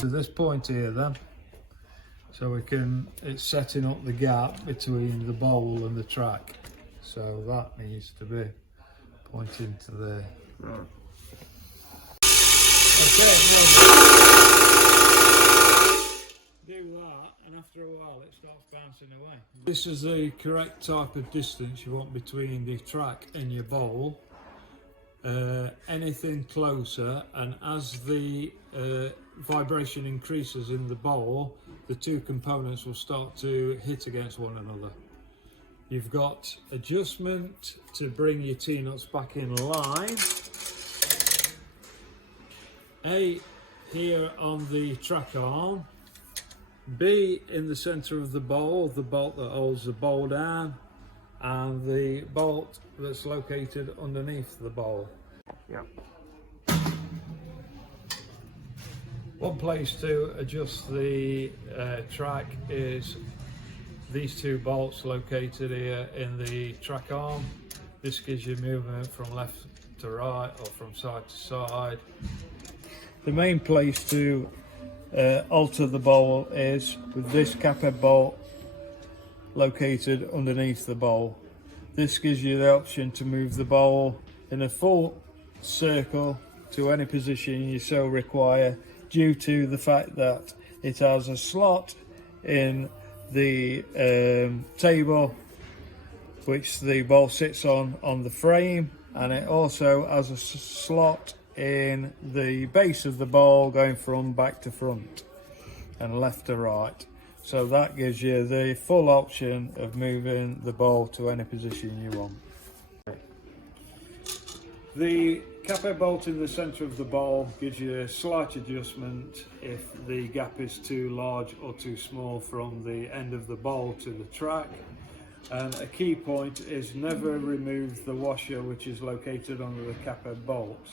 To this point here then, so it's setting up the gap between the bowl and the track. So that needs to be pointing to there. Right. Okay, do that, and after a while it starts bouncing away. This is the correct type of distance you want between the track and your bowl. Anything closer, and as the vibration increases in the bowl, the two components will start to hit against one another. You've got adjustment to bring your T-nuts back in line. A here on the track arm, B in the center of the bolt that holds the bowl down, and the bolt that's located underneath the bowl. Yeah. One place to adjust the track is these two bolts located here in the track arm. This gives you movement from left to right or from side to side. The main place to alter the bowl is with this cap head bolt located underneath the bowl. This gives you the option to move the bowl in a full circle to any position you so require, due to the fact that it has a slot in the table which the bowl sits on the frame, and it also has a slot in the base of the bowl going from back to front and left to right. So that gives you the full option of moving the bowl to any position you want. The cap head bolt in the centre of the bowl gives you a slight adjustment if the gap is too large or too small from the end of the bowl to the track. And a key point is never remove the washer which is located under the cap head bolt.